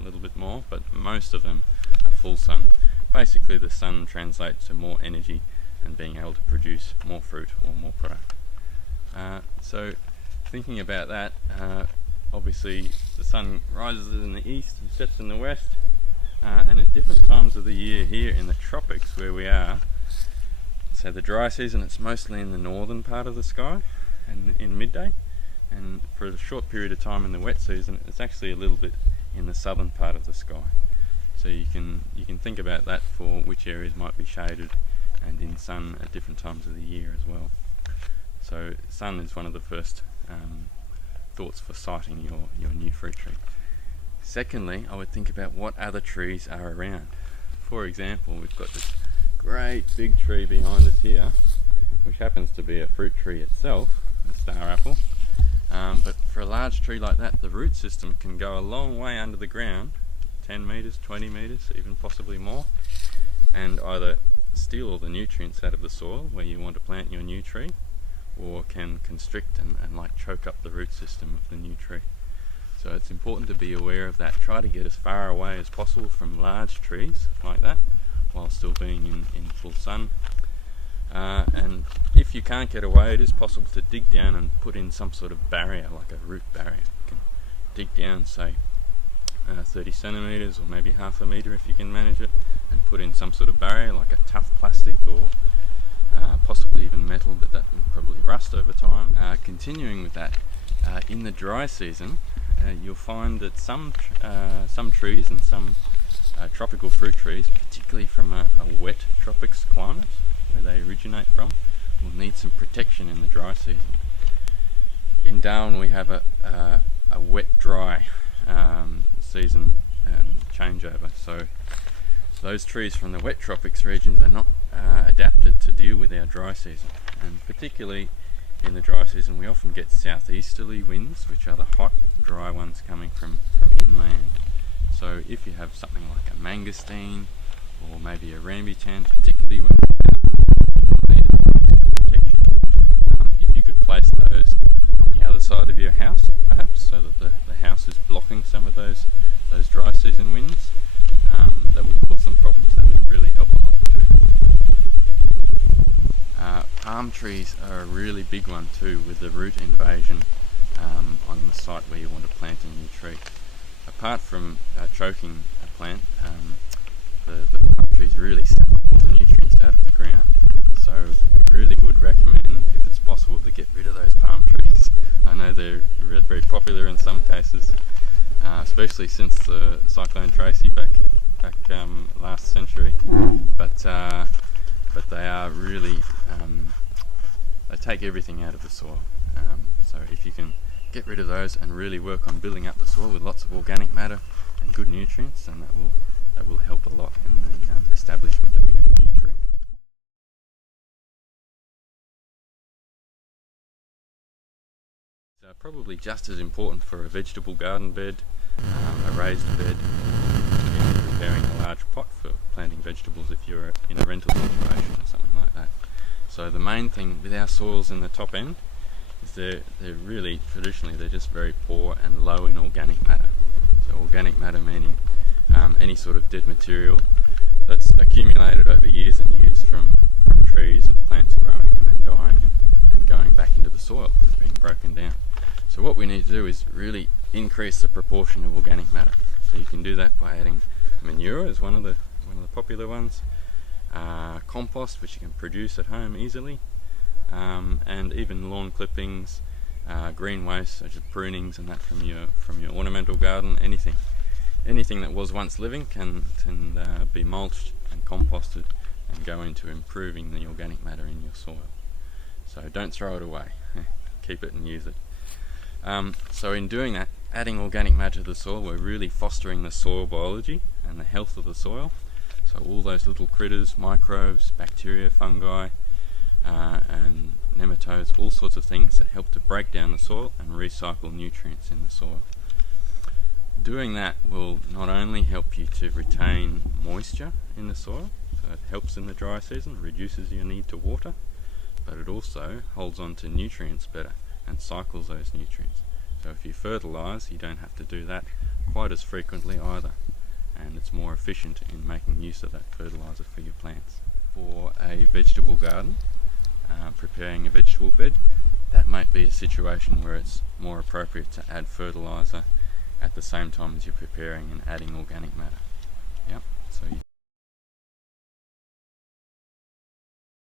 a little bit more, but most of them are full sun. Basically the sun translates to more energy and being able to produce more fruit or more product. So thinking about that, obviously the sun rises in the east and sets in the west, and at different times of the year here in the tropics where we are, so the dry season, it's mostly in the northern part of the sky and in midday, and for a short period of time in the wet season it's actually a little bit in the southern part of the sky. So you can think about that for which areas might be shaded and in sun at different times of the year as well. So sun is one of the first thoughts for siting your new fruit tree. Secondly, I would think about what other trees are around. For example, we've got this great big tree behind us here, which happens to be a fruit tree itself, a star apple. But for a large tree like that, the root system can go a long way under the ground, 10 meters, 20 meters, even possibly more, and either steal all the nutrients out of the soil where you want to plant your new tree, or can constrict and like choke up the root system of the new tree. So it's important to be aware of that. Try to get as far away as possible from large trees like that while still being in full sun. And if you can't get away, it is possible to dig down and put in some sort of barrier, like a root barrier. You can dig down, say 30 centimeters or maybe half a meter if you can manage it, and put in some sort of barrier like a tough plastic or possibly even metal, but that would probably rust over time. Continuing with that, in the dry season you'll find that some trees and some tropical fruit trees, particularly from a wet tropics climate where they originate from, will need some protection in the dry season. In Darwin we have a wet dry season changeover, so those trees from the wet tropics regions are not adapted to deal with our dry season, and particularly in the dry season we often get southeasterly winds, which are the hot dry ones coming from inland. So if you have something like a mangosteen or maybe a rambutan, particularly when you need extra protection, if you could place those on the other side of your house perhaps, so that the house is blocking some of those dry season winds that would cause some problems, that would really help a lot too. Palm trees are a really big one too, with the root invasion on the site where you want to plant a new tree. Apart from choking a plant, the palm trees really suck all the nutrients out of the ground. So we really would recommend, if it's possible, to get rid of those palm trees. I know they're very popular in some cases, especially since the Cyclone Tracy back last century, but they are really they take everything out of the soil. So if you can get rid of those and really work on building up the soil with lots of organic matter and good nutrients, then that will help a lot in the establishment of a new tree. So probably just as important for a vegetable garden bed, a raised bed, if you're preparing a large pot for planting vegetables if you're in a rental situation or something like that. So the main thing with our soils in the top end is they're really, traditionally, they're just very poor and low in organic matter. So organic matter meaning any sort of dead material that's accumulated over years and years from trees and plants growing and then dying and going back into the soil and being broken down. So what we need to do is really increase the proportion of organic matter. So you can do that by adding manure as one of the popular ones, compost, which you can produce at home easily, and even lawn clippings, green waste such as prunings and that from your ornamental garden. Anything that was once living can be mulched and composted and go into improving the organic matter in your soil. So don't throw it away, keep it and use it. So in doing that, adding organic matter to the soil, we're really fostering the soil biology and the health of the soil. So all those little critters, microbes, bacteria, fungi, and nematodes, all sorts of things that help to break down the soil and recycle nutrients in the soil. Doing that will not only help you to retain moisture in the soil, so it helps in the dry season, reduces your need to water, but it also holds on to nutrients better and cycles those nutrients. So if you fertilise, you don't have to do that quite as frequently either, and it's more efficient in making use of that fertiliser for your plants. For a vegetable garden, preparing a vegetable bed, that might be a situation where it's more appropriate to add fertiliser at the same time as you're preparing and adding organic matter. Yep. So you